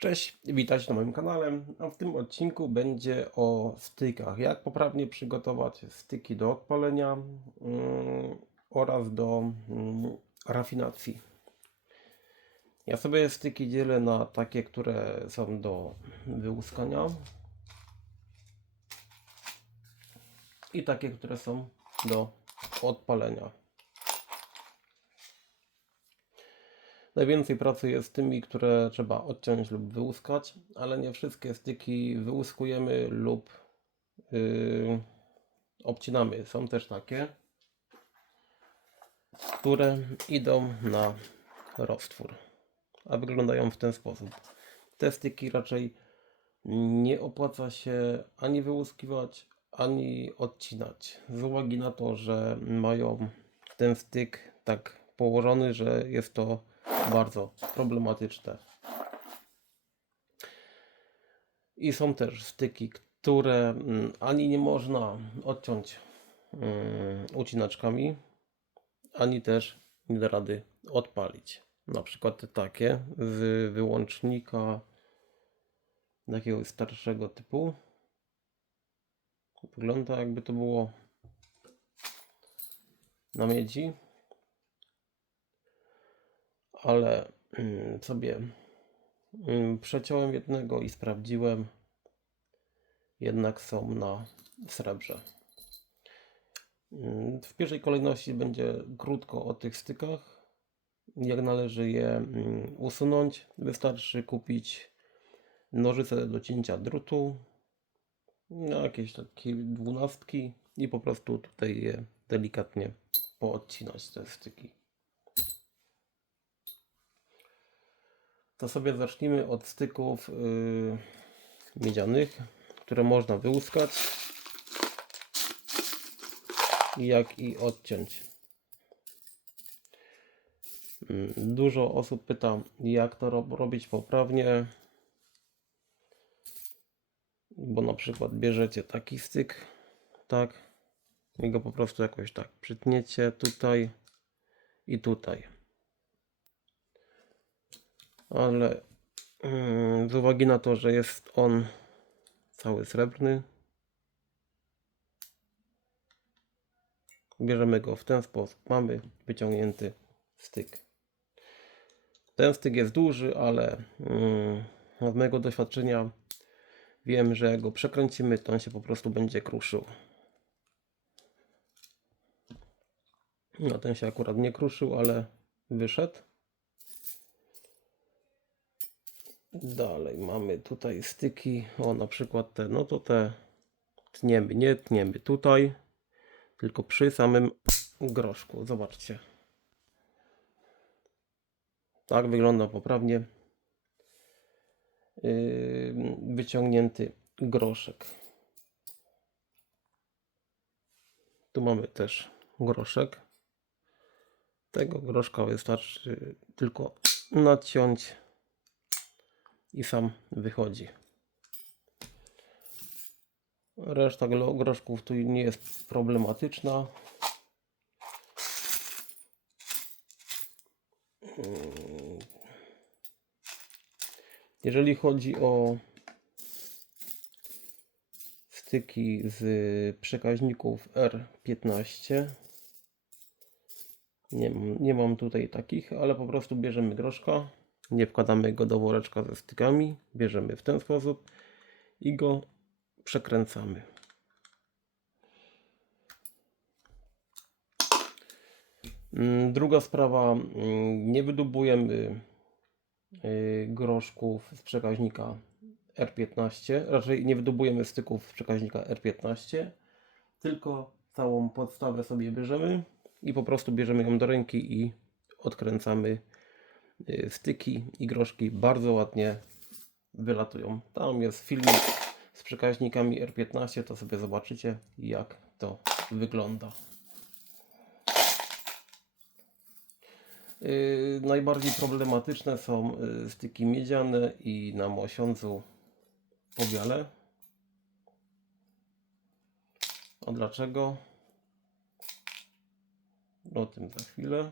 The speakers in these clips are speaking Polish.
Cześć, witajcie na moim kanale. A w tym odcinku będzie o stykach. Jak poprawnie przygotować styki do odpalenia mm, oraz do mm, rafinacji. Ja sobie styki dzielę na takie, które są do wyłuskania i takie, które są do odpalenia. Najwięcej pracy jest z tymi, które trzeba odciąć lub wyłuskać, ale nie wszystkie styki wyłuskujemy lub yy, obcinamy. Są też takie, które idą na roztwór, a wyglądają w ten sposób. Te styki raczej nie opłaca się ani wyłuskiwać, ani odcinać, z uwagi na to, że mają ten styk tak położony, że jest to bardzo problematyczne. I są też styki, które mm, ani nie można odciąć mm, ucinaczkami, ani też nie da rady odpalić. Na przykład te takie z wyłącznika jakiegoś starszego typu. Wygląda jakby to było na miedzi ale mm, sobie mm, przeciąłem jednego i sprawdziłem. Jednak są na srebrze. Mm, W pierwszej kolejności będzie krótko o tych stykach. Jak należy je usunąć, wystarczy kupić nożyce do cięcia drutu, no, jakieś takie dwunastki i po prostu tutaj je delikatnie poodcinać te styki. To sobie zacznijmy od styków yy, miedzianych, które można wyłuskać jak i odciąć. Mm, Dużo osób pyta, jak to rob robić poprawnie, bo na przykład bierzecie taki styk, tak, i go po prostu jakoś tak przytniecie tutaj i tutaj ale mm, z uwagi na to, że jest on cały srebrny, bierzemy go w ten sposób. Mamy wyciągnięty styk. Ten styk jest duży, ale mm, z mojego doświadczenia wiem, że jak go przekręcimy, to on się po prostu będzie kruszył. No ten się akurat nie kruszył, ale wyszedł. Dalej mamy tutaj styki, o na przykład te, no to te tniemy, nie tniemy tutaj, tylko przy samym groszku, zobaczcie. Tak wygląda poprawnie yy, wyciągnięty groszek. Tu mamy też groszek. Tego groszka wystarczy tylko naciąć i sam wychodzi. Reszta groszków tu nie jest problematyczna. Jeżeli chodzi o styki z przekaźników R15, nie, nie mam tutaj takich, ale po prostu bierzemy groszka nie wkładamy go do woreczka ze stykami, bierzemy w ten sposób i go przekręcamy. Mm, druga sprawa, mm, nie wydubujemy y, groszków z przekaźnika R15, raczej nie wydubujemy styków z przekaźnika R15, tylko całą podstawę sobie bierzemy i po prostu bierzemy ją do ręki i odkręcamy Y, styki i groszki bardzo ładnie wylatują. Tam jest filmik z przekaźnikami R15, to sobie zobaczycie jak to wygląda. Yy, najbardziej problematyczne są styki miedziane i na mosiądzu powiale. A dlaczego? O tym za chwilę.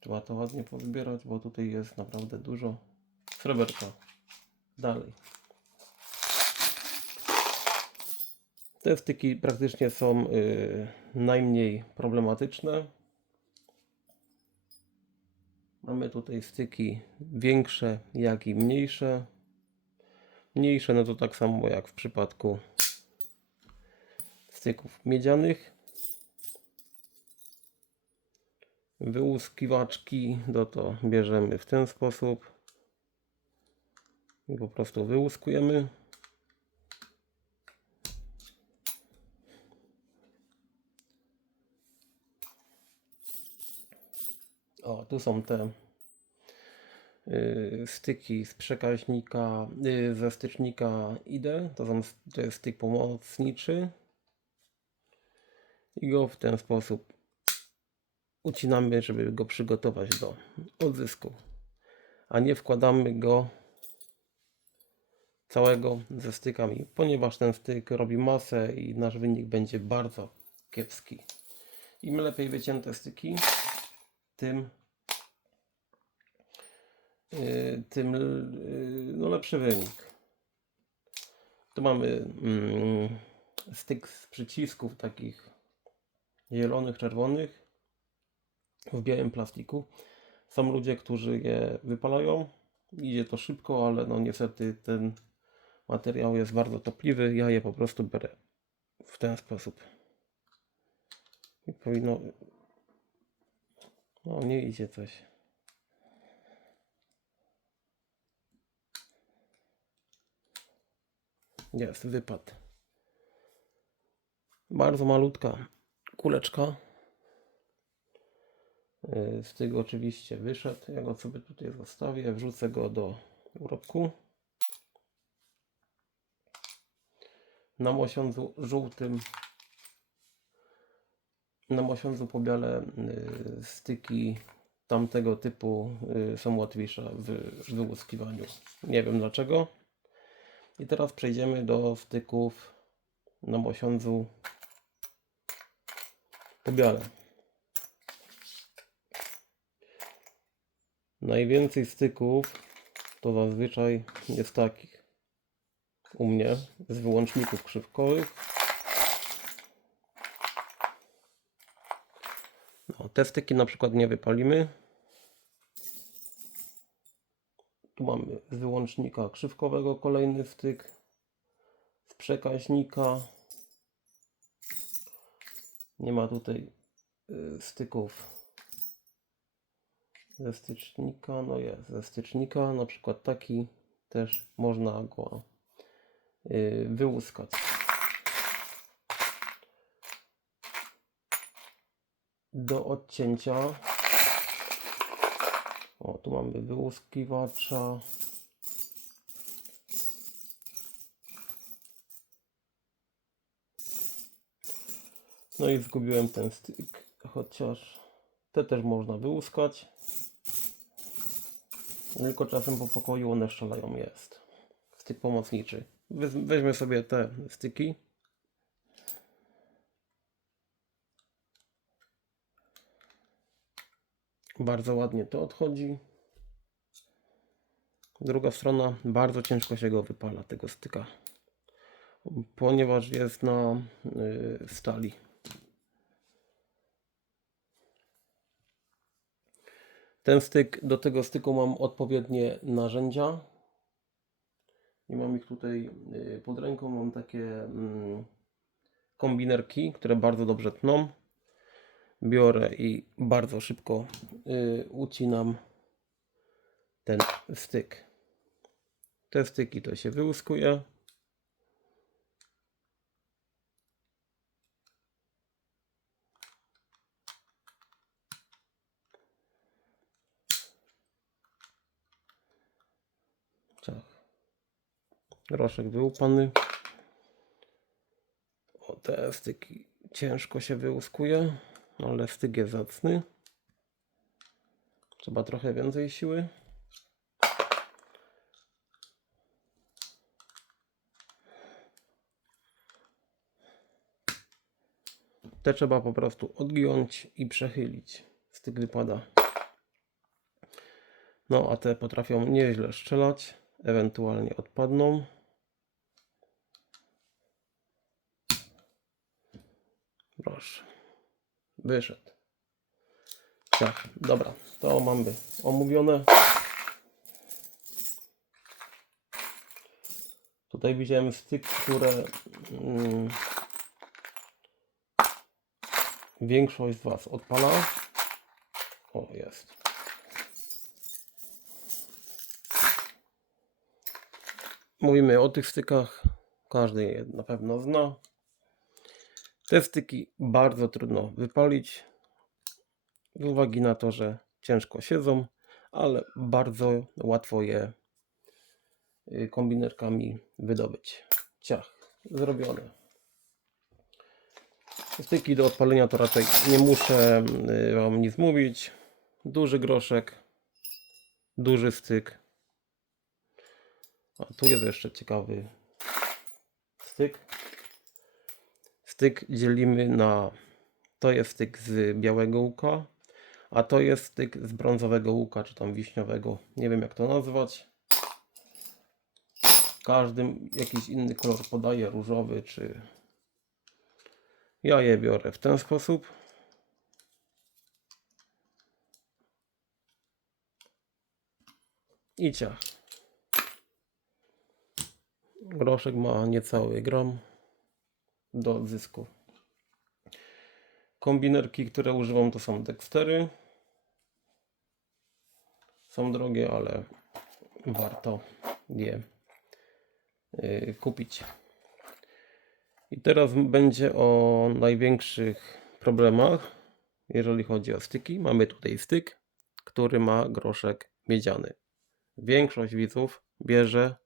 Trzeba to ładnie pozbierać, bo tutaj jest naprawdę dużo Sreberka. Dalej. Te styki praktycznie są y, najmniej problematyczne. Mamy tutaj styki większe, jak i mniejsze. Mniejsze no to tak samo jak w przypadku styków miedzianych. Wyłuskiwaczki, no to bierzemy w ten sposób i po prostu wyłuskujemy. O, tu są te y, styki z przekaźnika, y, ze stycznika IDE. To, są, to jest styk pomocniczy. I go w ten sposób ucinamy, żeby go przygotować do odzysku. A nie wkładamy go całego ze stykami, ponieważ ten styk robi masę i nasz wynik będzie bardzo kiepski. Im lepiej wycięte styki, tym yy, tym yy, no lepszy wynik. Tu mamy mm, styk z przycisków takich zielonych, czerwonych w białym plastiku. Są ludzie, którzy je wypalają. Idzie to szybko, ale no niestety ten materiał jest bardzo topliwy. Ja je po prostu biorę w ten sposób. I powinno. No, nie idzie coś. Jest, wypad. Bardzo malutka kuleczka. Z tego oczywiście wyszedł. Ja go sobie tutaj zostawię. Wrzucę go do urobku. Na mosiądzu żółtym na mosiądzu pobiale y, styki tamtego typu y, są łatwiejsze w, w wyłuskiwaniu. Nie wiem dlaczego. I teraz przejdziemy do styków na mosiądzu pobiale. Najwięcej styków to zazwyczaj jest takich u mnie z wyłączników krzywkowych. No, te styki na przykład nie wypalimy. Tu mamy z wyłącznika krzywkowego kolejny styk, z przekaźnika. Nie ma tutaj y, styków ze stycznika, no jest ze stycznika, na przykład taki też można go y, wyłuskać. Do odcięcia. O, tu mamy wyłuskiwacza. No i zgubiłem ten styk, chociaż te też można wyłuskać. Tylko czasem po pokoju one strzelają, jest. Styk pomocniczy. Weźmy sobie te styki. Bardzo ładnie to odchodzi. Druga strona, bardzo ciężko się go wypala, tego styka. Ponieważ jest na y, stali. Ten styk, do tego styku mam odpowiednie narzędzia. Nie mam ich tutaj y, pod ręką. Mam takie mm, kombinerki, które bardzo dobrze tną. Biorę i bardzo szybko y, ucinam ten styk. Te styki to się wyłuskuje. Roszek wyłupany. O, te styki ciężko się wyłuskuje, ale styk jest zacny. Trzeba trochę więcej siły. Te trzeba po prostu odgiąć i przechylić. Styk wypada. No, a te potrafią nieźle strzelać, ewentualnie odpadną. Proszę. Wyszedł. Tak, dobra, to mamy omówione. Tutaj widziałem styk, które mm, większość z Was odpala. O, jest. Mówimy o tych stykach. Każdy je na pewno zna. Te styki bardzo trudno wypalić. Z uwagi na to, że ciężko siedzą, ale bardzo łatwo je y, kombinerkami wydobyć. Ciach, zrobione. Styki do odpalenia to raczej nie muszę y, Wam nic mówić. Duży groszek, duży styk. A tu jest jeszcze ciekawy styk. Styk dzielimy na. To jest styk z białego łuka, a to jest styk z brązowego łuka, czy tam wiśniowego. Nie wiem jak to nazwać. Każdy jakiś inny kolor podaje, różowy czy. Ja je biorę w ten sposób. I ciach. Groszek ma niecały gram do odzysku. Kombinerki, które używam to są Dextery. Są drogie, ale warto je y, kupić. I teraz będzie o największych problemach, jeżeli chodzi o styki. Mamy tutaj styk, który ma groszek miedziany. Większość widzów bierze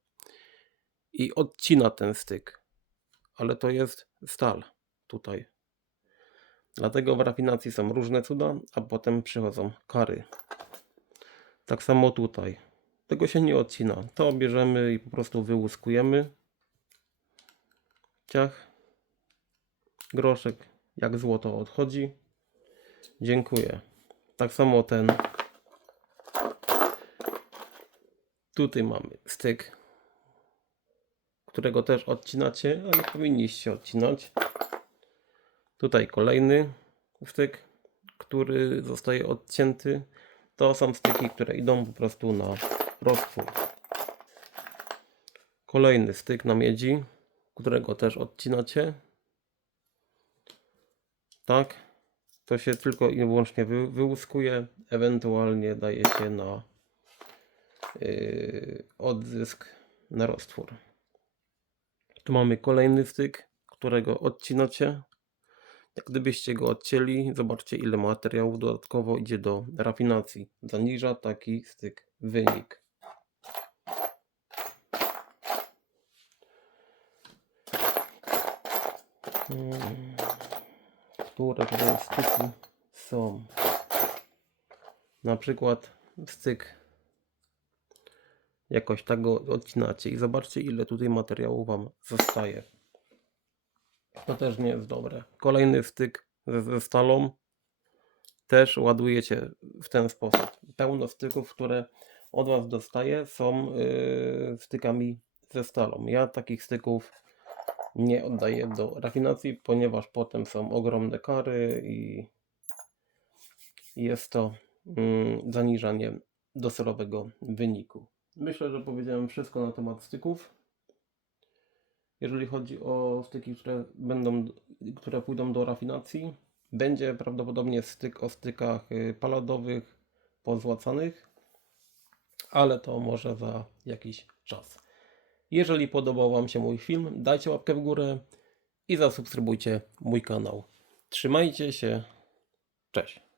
i odcina ten styk, ale to jest stal tutaj. Dlatego w rafinacji są różne cuda, a potem przychodzą kary. Tak samo tutaj. Tego się nie odcina. To bierzemy i po prostu wyłuskujemy. Ciach. Groszek jak złoto odchodzi. Dziękuję. Tak samo ten. Tutaj mamy styk, którego też odcinacie, ale powinniście odcinać. Tutaj kolejny styk, który zostaje odcięty. To są styki, które idą po prostu na roztwór. Kolejny styk na miedzi, którego też odcinacie. Tak. To się tylko i wyłącznie wy, wyłuskuje, ewentualnie daje się na yy, odzysk na roztwór. Tu mamy kolejny styk, którego odcinacie. Jak gdybyście go odcięli, zobaczcie ile materiału dodatkowo idzie do rafinacji. Zaniża taki styk wynik. Hmm. Które tutaj styki są? Na przykład styk jakoś tak go odcinacie i zobaczcie ile tutaj materiału Wam zostaje. To też nie jest dobre. Kolejny styk ze, ze stalą też ładujecie w ten sposób. Pełno styków, które od Was dostaję są yy, stykami ze stalą. Ja takich styków nie oddaję do rafinacji, ponieważ potem są ogromne kary i jest to mm, zaniżanie docelowego wyniku. Myślę, że powiedziałem wszystko na temat styków. Jeżeli chodzi o styki, które będą, które pójdą do rafinacji, będzie prawdopodobnie styk o stykach y, paladowych pozłacanych, ale to może za jakiś czas. Jeżeli podobał Wam się mój film, dajcie łapkę w górę i zasubskrybujcie mój kanał. Trzymajcie się. Cześć.